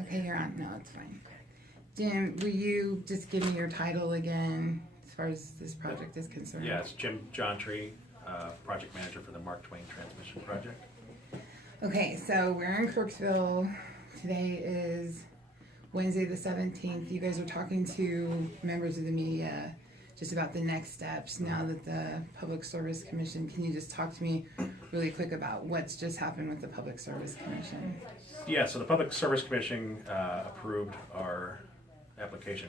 Okay, you're on. No, it's fine. Jim, will you just give me your title again as far as this project is concerned? Yeah, it's Jim Jontry, project manager for the Mark Twain Transmission Project. Okay, so we're in Kirksville. Today is Wednesday the 17th. You guys are talking to members of the media just about the next steps now that the Public Service Commission. Can you just talk to me really quick about what's just happened with the Public Service Commission? Yeah, so the Public Service Commission approved our application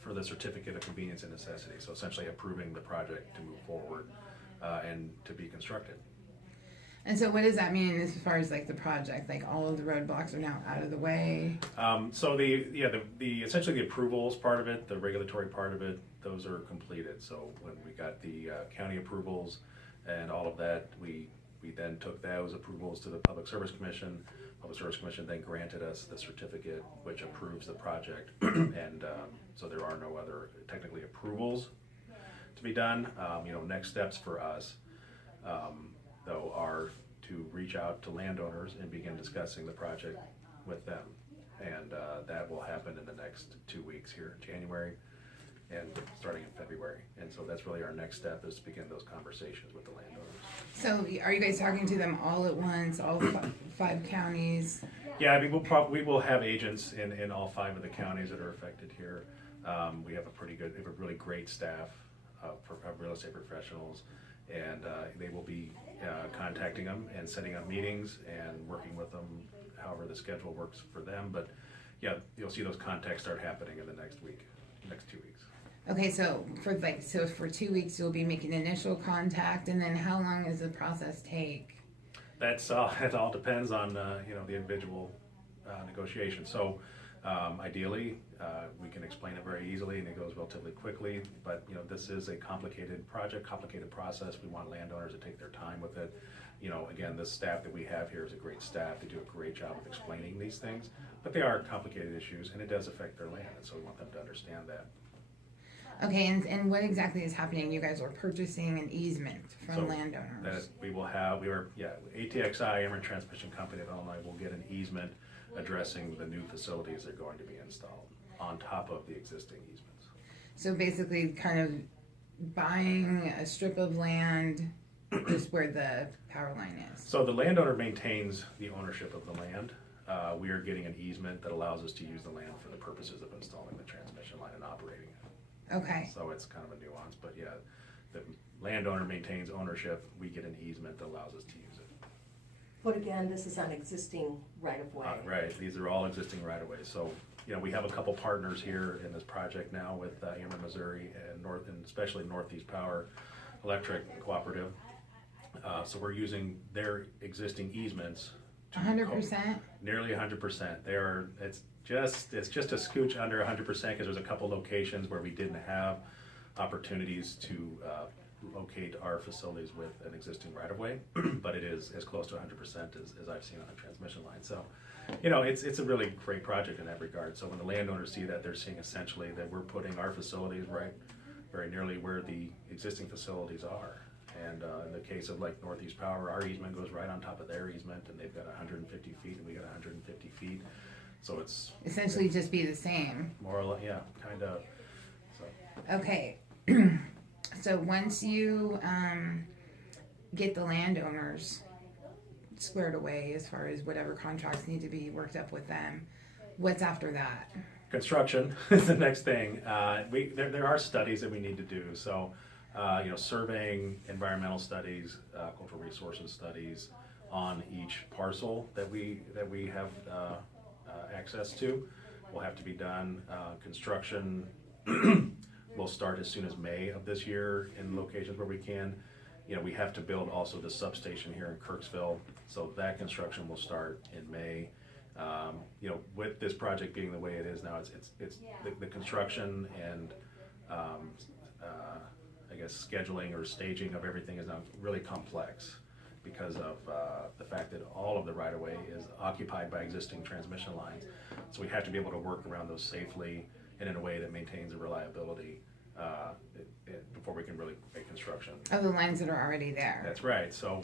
for the Certificate of Convenience and Necessity. So essentially approving the project to move forward and to be constructed. And so what does that mean as far as like the project? Like all of the roadblocks are now out of the way? So essentially the approvals part of it, the regulatory part of it, those are completed. So when we got the county approvals and all of that, we then took those approvals to the Public Service Commission. Public Service Commission then granted us the certificate which approves the project. And so there are no other technically approvals to be done. Next steps for us though are to reach out to landowners and begin discussing the project with them. And that will happen in the next 2 weeks here in January and starting in February. And so that's really our next step, is to begin those conversations with the landowners. So are you guys talking to them all at once, all five counties? Yeah, I mean, we will have agents in all 5 of the counties that are affected here. We have a really great staff of real estate professionals, and they will be contacting them and setting up meetings and working with them however the schedule works for them. But yeah, you'll see those contacts start happening in the next 2 weeks. Okay, so for 2 weeks you'll be making initial contact, and then how long does the process take? It all depends on the individual negotiation. So ideally, we can explain it very easily and it goes relatively quickly. But this is a complicated project, complicated process. We want landowners to take their time with it. Again, the staff that we have here is a great staff. They do a great job of explaining these things, but they are complicated issues and it does affect their land, and so we want them to understand that. Okay, and what exactly is happening? You guys are purchasing an easement from landowners. ATXI, Ameren Transmission Company of Illinois, will get an easement addressing the new facilities that are going to be installed on top of the existing easements. So basically kind of buying a strip of land just where the power line is. So the landowner maintains the ownership of the land. We are getting an easement that allows us to use the land for the purposes of installing the transmission line and operating it. Okay. So it's kind of a nuance, but yeah, the landowner maintains ownership. We get an easement that allows us to use it. But again, this is on existing right-of-way. Right, these are all existing right-of-ways. So, we have a couple partners here in this project now with Ameren Missouri and especially Northeast Power Electric Cooperative. So we're using their existing easements. 100%? Nearly 100%. It's just a scooch under 100% because there's a couple locations where we didn't have opportunities to locate our facilities with an existing right-of-way, but it is as close to 100% as I've seen on a transmission line. So, it's a really great project in that regard. So when the landowners see that, they're seeing essentially that we're putting our facilities right very nearly where the existing facilities are. And in the case of like Northeast Power, our easement goes right on top of their easement, and they've got 150 feet and we got 150 feet. So it's essentially just be the same. More or less, yeah, kind of. So. Okay. So once you get the landowners squared away as far as whatever contracts need to be worked up with them, what's after that? Construction is the next thing. There are studies that we need to do. So, surveying, environmental studies, cultural resources studies on each parcel that we have access to will have to be done. Construction will start as soon as May of this year in locations where we can. We have to build also the substation here in Kirksville, so that construction will start in May. With this project being the way it is now, it's the construction and I guess scheduling or staging of everything is now really complex because of the fact that all of the right-of-way is occupied by existing transmission lines. So we have to be able to work around those safely and in a way that maintains the reliability before we can really make construction. Oh, the lines that are already there. That's right. So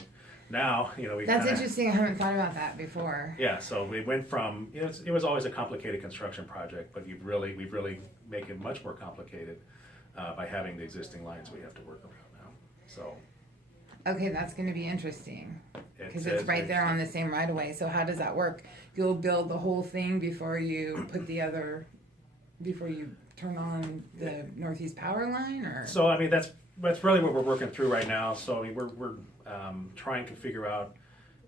now, we That's kinda, interesting. I haven't thought about that before. Yeah, so we went from, it was always a complicated construction project, but we've really make it much more complicated by having the existing lines we have to work around now. So Okay, that's going to be interesting because It's- it's right there on the same right of way. So how does that work? You'll build the whole thing before you before you turn on the northeast power line, or? So I mean, that's really what we're working through right now. So I mean, we're trying to figure out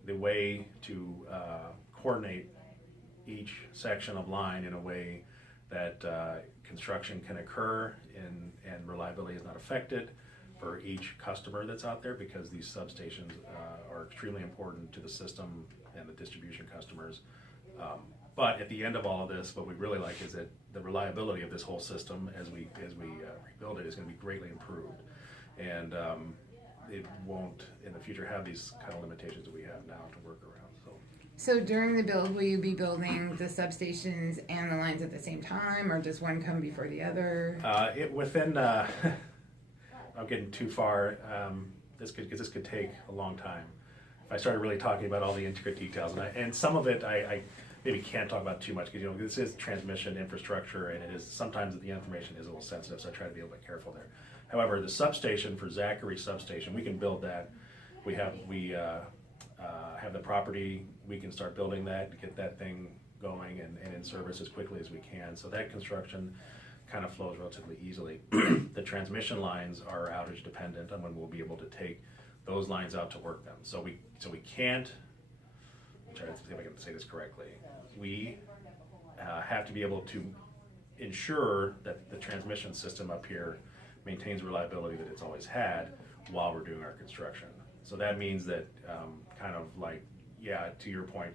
the way to coordinate each section of line in a way that construction can occur and reliability is not affected for each customer that's out there, because these substations are extremely important to the system and the distribution customers. But at the end of all of this, what we really like is that the reliability of this whole system as we rebuild it is going to be greatly improved, and it won't in the future have these kind of limitations that we have now to work around. So during the build, will you be building the substations and the lines at the same time, or does one come before the other? I'm getting too far. This could take a long time. If I started really talking about all the intricate details, and some of it I maybe can't talk about too much, because this is transmission infrastructure, and it is sometimes the information is a little sensitive, so I try to be a little bit careful there. However, the substation for Zachary substation, we can build that. We have the property. We can start building that, get that thing going and in service as quickly as we can. So that construction kind of flows relatively easily. The transmission lines are outage dependent on when we'll be able to take those lines out to work them. So we can't, I'm trying to see if I can say this correctly. We have to be able to ensure that the transmission system up here maintains reliability that it's always had while we're doing our construction. So that means that kind of like, to your point,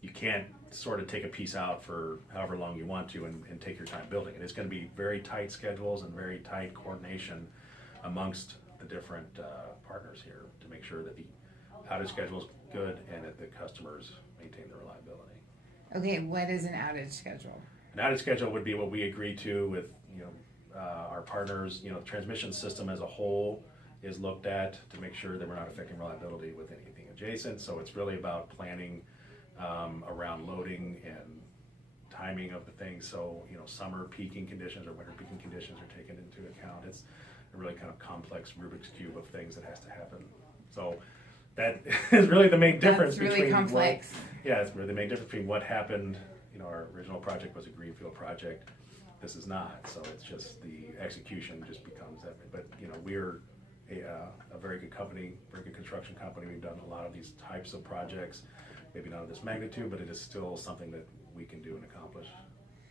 you can't sort of take a piece out for however long you want to and take your time building it. It's going to be very tight schedules and very tight coordination amongst the different partners here to make sure that the outage schedule is good and that the customers maintain the reliability. Okay, what is an outage schedule? An outage schedule would be what we agree to with our partners. The transmission system as a whole is looked at to make sure that we're not affecting reliability with anything adjacent. So it's really about planning around loading and timing of the things. So summer peaking conditions or winter peaking conditions are taken into account. It's a really kind of complex Rubik's Cube of things that has to happen. So that is really the main difference. That's really between complex. It's really the main difference between what happened. Our original project was a greenfield project. This is not. So it's just the execution just becomes that. But we're a very good company, very good construction company. We've done a lot of these types of projects, maybe not of this magnitude, but it is still something that we can do and accomplish.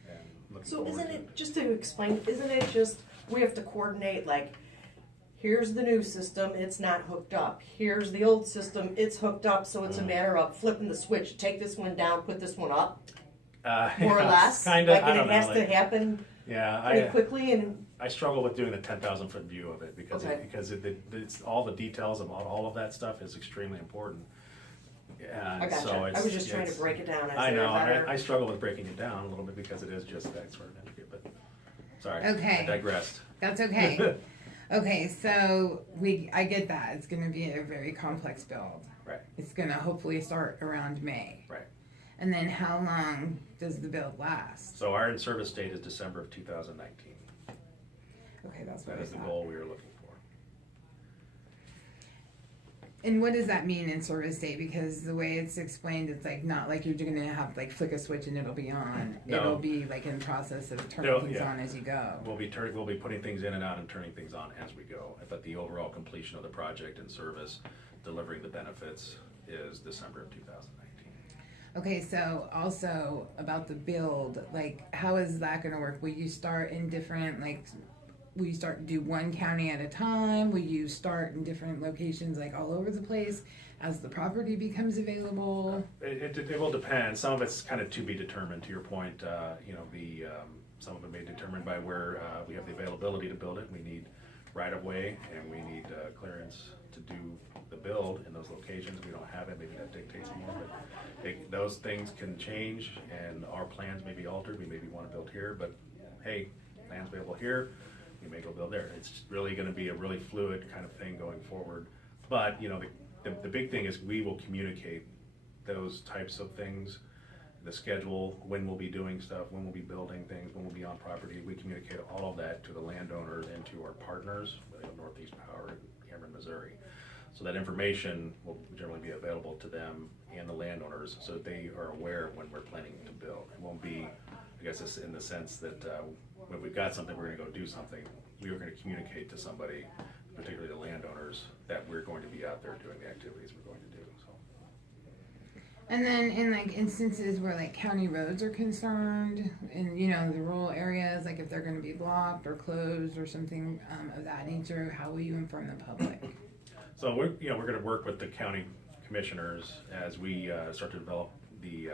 And looking So forward isn't to it, just to explain, isn't it just, we have to coordinate, like, here's the new system, it's not hooked up. Here's the old system, it's hooked up, so it's a matter of flipping the switch, take this one down, put this one up, more or less? Kind of, Like, I and don't it know. has to happen pretty quickly, and, I struggle with doing the 10,000 foot view of it because Okay. it's all the details about all of that stuff is extremely important. And I gotcha. so I was just trying to break it down. I know, I struggle with breaking it down a little bit because it is just that sort of intricate, but sorry. Okay. I digressed. That's okay. Okay, so I get that. It's going to be a very complex build. Right. It's going to hopefully start around May. Right. And then how long does the build last? So our in-service date is December of 2019. Okay, that's what That I is the thought. goal we are looking for. And what does that mean in service date? Because the way it's explained, it's like not like you're going to have like flick a switch and it'll be on. No. It'll be like in process of turning No, things yeah. on as you go. We'll be putting things in and out and turning things on as we go. But the overall completion of the project and service, delivering the benefits, is December of 2019. Okay, so also about the build, like how is that going to work? Will you start in different, like, will you start do one county at a time? Will you start in different locations, like all over the place, as the property becomes available? It will depend. Some of it's kind of to be determined. To your point, some of it may be determined by where we have the availability to build it. We need right of way and we need clearance to do the build in those locations. We don't have it. Maybe that dictates more, but those things can change and our plans may be altered. We maybe want to build here, but hey, land's available here. you may go build there. It's really gonna be a really fluid kind of thing going forward. But, you know, the big thing is we will communicate those types of things, the schedule, when we'll be doing stuff, when we'll be building things, when we'll be on property. We communicate all of that to the landowners and to our partners, Northeast Power in Cameron, Missouri. So that information will generally be available to them and the landowners, so they are aware when we're planning to build. It won't be, I guess, it's in the sense that when we've got something, we're gonna go do something. We are gonna communicate to somebody, particularly the landowners, that we're going to be out there doing the activities we're going to do, so. And then in like instances where like county roads are concerned, and you know the rural areas, like if they're going to be blocked or closed or something of that nature, how will you inform the public? So we're going to work with the county commissioners as we start to develop the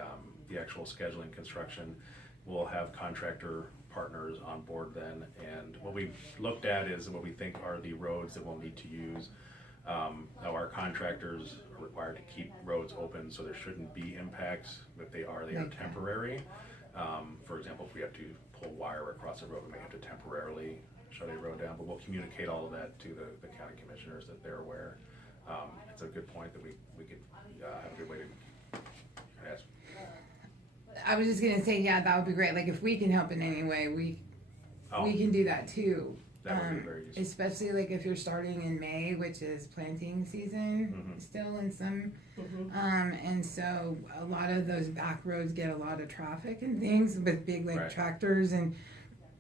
actual scheduling construction. We'll have contractor partners on board then, and what we've looked at is what we think are the roads that we'll need to use. Now our contractors are required to keep roads open, so there shouldn't be impacts. If they are, temporary. For example, if we have to pull wire across a road, we may have to temporarily shut a road down, but we'll communicate all of that to the county commissioners that they're aware. It's a good point that we could have a good way to ask. I was just gonna say, yeah, that would be great. Like if we can help in any way, we can do that too. That would be very useful. Especially like if you're starting in May, which is planting season still in some, and so a lot of those back roads get a lot of traffic and things with big like tractors, and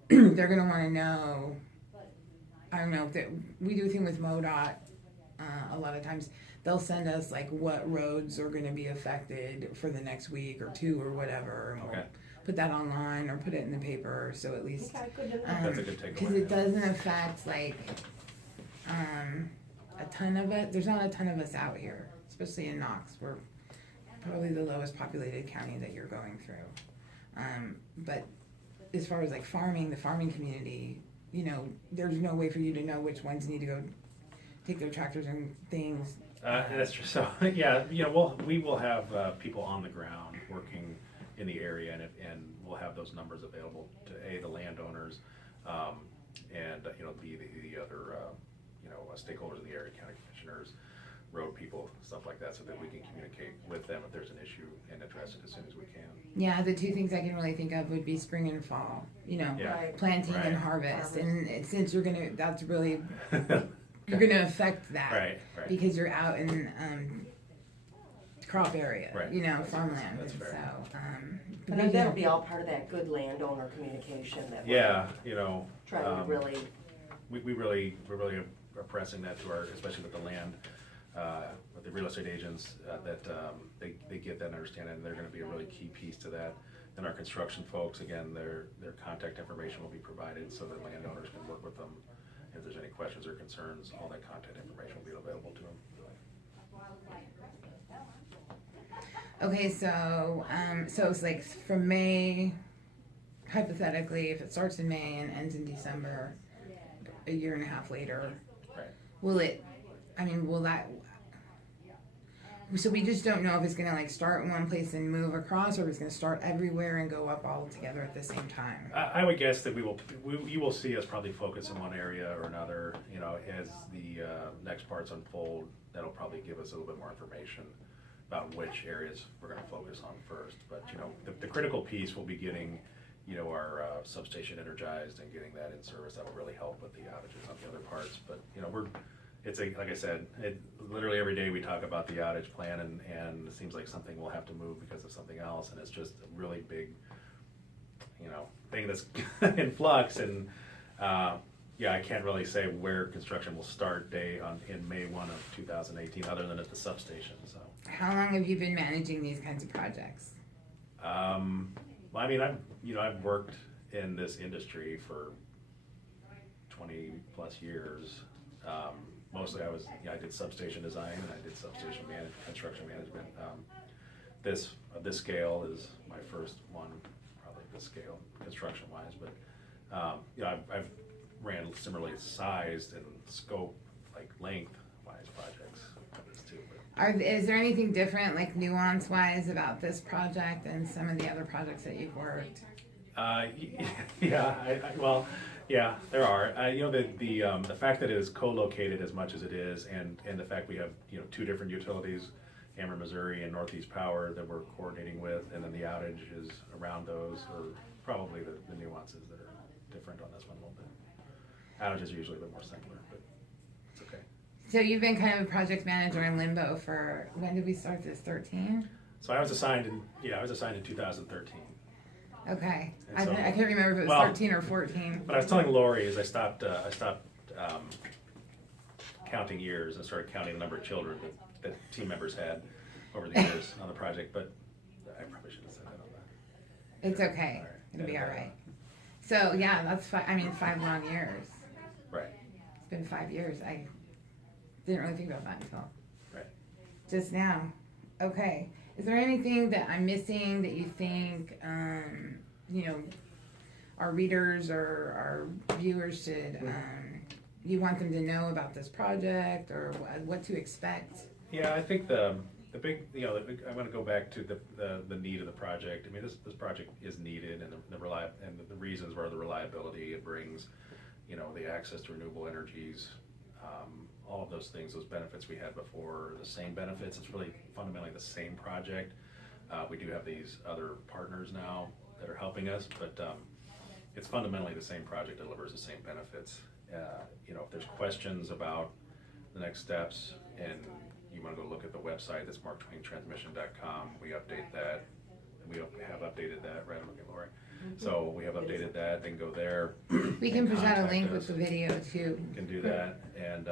they're gonna want to know. I don't know if that we do a thing with MoDOT. A lot of times they'll send us like what roads are going to be affected for the next week or two or whatever, and we'll put that online or put it in the paper, so at least That's a good takeaway. because it doesn't affect like a ton of it. There's not a ton of us out here, especially in Knox. We're probably the lowest populated county that you're going through. But as far as like farming, the farming community, you know, there's no way for you to know which ones need to go take their tractors and things. That's true. So yeah, you know, we will have people on the ground working in the area, and we'll have those numbers available to the landowners, and you know the other stakeholders in the area, county commissioners, road people, stuff like that, so that we can communicate with them if there's an issue and address it as soon as we can. Yeah, the two things I can really think of would be spring and fall. You know, planting and harvest, and since you're gonna, that's really. You're going to affect that, right. Because you're out in crop area, you know, farmland. That's fair. So, but that'll be all part of that good landowner communication that you know, trying to really. We're really are pressing that to our, especially with the land, with the real estate agents, that they get that and understand it, and they're going to be a really key piece to that. Then our construction folks, again, their contact information will be provided so that landowners can work with them. If there's any questions or concerns, all that contact information will be available to them. Okay, so it's like from May, hypothetically, if it starts in May and ends in December, a year and a half later, will that? So we just don't know if it's gonna like start in one place and move across, or if it's gonna start everywhere and go up all together at the same time. I would guess that you will see us probably focus in one area or another. You know, as the next parts unfold, that'll probably give us a little bit more information about which areas we're going to focus on first. But you know, the critical piece will be getting, you know, our substation energized and getting that in service. That will really help with the outages on the other parts. But you know, like I said, literally every day we talk about the outage plan, and it seems like something will have to move because of something else, and it's just a really big, you know, thing that's in flux. And I can't really say where construction will start in May 1 of 2018, other than at the substation. So. How long have you been managing these kinds of projects? I mean, I've worked in this industry for 20 plus years. Mostly I did substation design, and I did substation construction management. This scale is my first one, probably this scale, construction-wise. But I've ran similarly sized and scope, like length-wise projects for this too. Is there anything different, like nuance-wise, about this project and some of the other projects that you've worked? Yeah, well, yeah, there are. You know, the fact that it is co-located as much as it is, and the fact we have, you know, two different utilities, Ameren, Missouri, and Northeast Power that we're coordinating with, and then the outage is around those, or probably the nuances that are different on this one a little bit. Outages are usually a bit more simpler, but it's okay. So you've been kind of a project manager in limbo for, when did we start this, 13? So I was assigned in 2013. Okay, And I so- can't remember if it was well, 13 or 14. What I was telling Lori is I stopped counting years and started counting the number of children that team members had over the years on the project, but I probably shouldn't have said that on that. It's okay, All right. it'll be Edit all that right. So yeah, that's 5 long years. Right, It's been 5 years. I didn't really think about that until right. just now. Okay, is there anything that I'm missing that you think, you know, our readers or our viewers should, you want them to know about this project, or what to expect? Yeah, I think the big, you know, I'm going to go back to the need of the project. I mean, this project is needed, and the reasons were the reliability it brings, you know, the access to renewable energies, all of those things, those benefits we had before, the same benefits. It's really fundamentally the same project. We do have these other partners now that are helping us, but it's fundamentally the same project, delivers the same benefits. You know, if there's questions about the next steps, and you want to go look at the website, that's marktwaintransmission.com. We update that. We have updated that, right? I'm looking at Lori. So we have updated that. They can go there. We can and put out a contact link us. with the video too. Can do that, and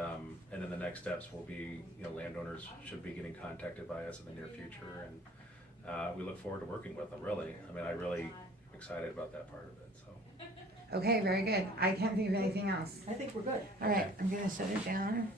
then the next steps will be, you know, landowners should be getting contacted by us in the near future, and we look forward to working with them, really. I mean, I really am excited about that part of it, so. Okay, very good. I can't think of anything else. I think we're good. All right, I'm gonna shut it down.